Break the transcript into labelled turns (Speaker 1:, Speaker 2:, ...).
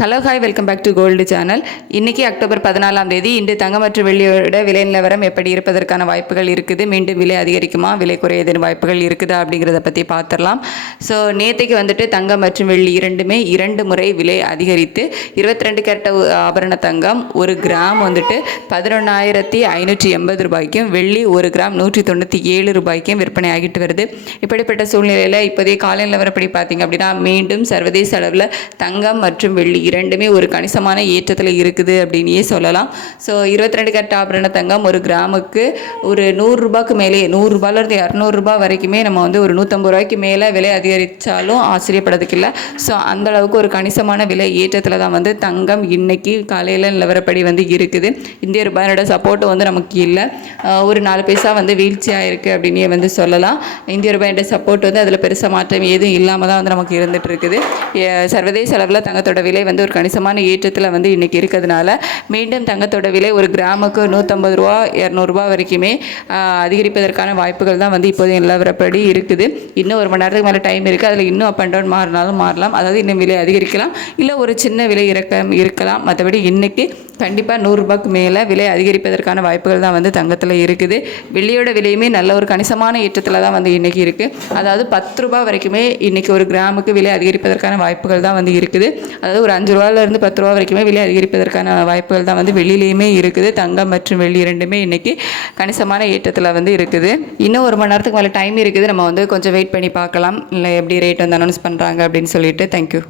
Speaker 1: Hello hi welcome back to gold channel இன்றைக்கி October பதினாலாம் தேதி. இன்று தங்கம் மற்றும் வெள்ளியோட விலை நிலவரம் எப்படி இருப்பதற்கான வாய்ப்புகள் இருக்குது? மீண்டும் விலை அதிகரிக்குமா? விலை குறையதின் வாய்ப்புகள் இருக்குதா? அப்படிங்கிறத பற்றி பார்த்துடலாம். ஸோ நேற்றுக்கு வந்துட்டு தங்கம் மற்றும் வெள்ளி இரண்டுமே இரண்டு முறை விலை அதிகரித்து இருபத்தி ரெண்டு கேரட் ஆபரண தங்கம் ஒரு கிராம் வந்துட்டு பதினொன்றாயிரத்தி ஐநூற்றி எண்பது ரூபாய்க்கும் வெள்ளி ஒரு கிராம் நூற்றி தொண்ணூற்றி ஏழு ரூபாய்க்கும் விற்பனை ஆகிட்டு வருது. இப்படிப்பட்ட சூழ்நிலையில் இப்போதைய காலை நிலவரப்படி பார்த்தீங்க அப்படின்னா மீண்டும் சர்வதேச அளவில் தங்கம் மற்றும் வெள்ளி இரண்டுமே ஒரு கணிசமான ஏற்றத்தில் இருக்குது அப்படின்னே சொல்லலாம். ஸோ இருபத்தி ரெண்டு கட்ட ஆபரண தங்கம் ஒரு கிராமுக்கு ஒரு நூறுரூபாக்கு மேலே நூறுரூபாலேருந்து இரநூறுபா வரைக்குமே நம்ம வந்து ஒரு நூற்றம்பது ரூபாய்க்கு மேலே விலை அதிகரித்தாலும் ஆச்சரியப்படுறதுக்கு இல்லை. ஸோ அந்த அளவுக்கு ஒரு கணிசமான விலை ஏற்றத்தில் தான் வந்து தங்கம் இன்னைக்கு காலையில் நிலவரப்படி வந்து இருக்குது. இந்திய ரூபாயோட சப்போர்ட்டும் வந்து நமக்கு இல்லை. ஒரு நாலு பைசா வந்து வீழ்ச்சி ஆயிருக்கு அப்படின்னே வந்து சொல்லலாம். இந்திய ரூபாயோட சப்போர்ட் வந்து அதில் பெருசாக மாற்றம் எதுவும் இல்லாமல் தான் வந்து நமக்கு இருந்துகிட்ருக்குது ஏ- சர்வதேச அளவில் தங்கத்தோட விலை வந்து ஒரு கணிசமான ஏற்றத்தில் வந்து இன்றைக்கி இருக்கிறதுனால மீண்டும் தங்கத்தோட விலை ஒரு கிராமுக்கு நூற்றம்பது ரூபா இரநூறுபா வரைக்குமே அதிகரிப்பதற்கான வாய்ப்புகள் தான் வந்து இப்போது நிலவரப்படி இருக்குது. இன்னும் ஒரு மணி நேரத்துக்கு மேலே டைம் இருக்குது அதில் இன்னும் அப் அண்ட் டவுன் மாறினாலும் மாறலாம். அதாவது இன்னும் விலை அதிகரிக்கலாம். இல்லை ஒரு சின்ன விலை இறக்கம் இருக்கலாம். மற்றபடி இன்னைக்கு கண்டிப்பாக நூறுரூபாய்க்கு மேலே விலை அதிகரிப்பதற்கான வாய்ப்புகள் தான் வந்து தங்கத்தில் இருக்குது. வெள்ளியோட விலையுமே நல்ல ஒரு கணிசமான ஏற்றத்தில் தான் வந்து இன்றைக்கி இருக்குது அதாவது பத்து ரூபா வரைக்குமே இன்றைக்கி ஒரு கிராமுக்கு விலை அதிகரிப்பதற்கான வாய்ப்புகள் தான் வந்து இருக்குது. அதாவது ஒரு அஞ்சு ரூபாயிலேருந்து பத்து ரூபா வரைக்குமே விலை அதிகரிப்பதற்கான வாய்ப்புகள் தான் வந்து வெளியிலையுமே இருக்குது. தங்கம் மற்றும் வெள்ளி இரண்டுமே இன்றைக்கி கணிசமான ஏற்றத்தில் வந்து இருக்குது. இன்னும் ஒரு மணி நேரத்துக்கு மேலே டைம் இருக்குது. நம்ம வந்து கொஞ்சம் வெயிட் பண்ணி பார்க்கலாம். இல்லை எப்படி ரேட் வந்து அனௌன்ஸ் பண்ணுறாங்க அப்படின்னு சொல்லிட்டு. தேங்க்யூ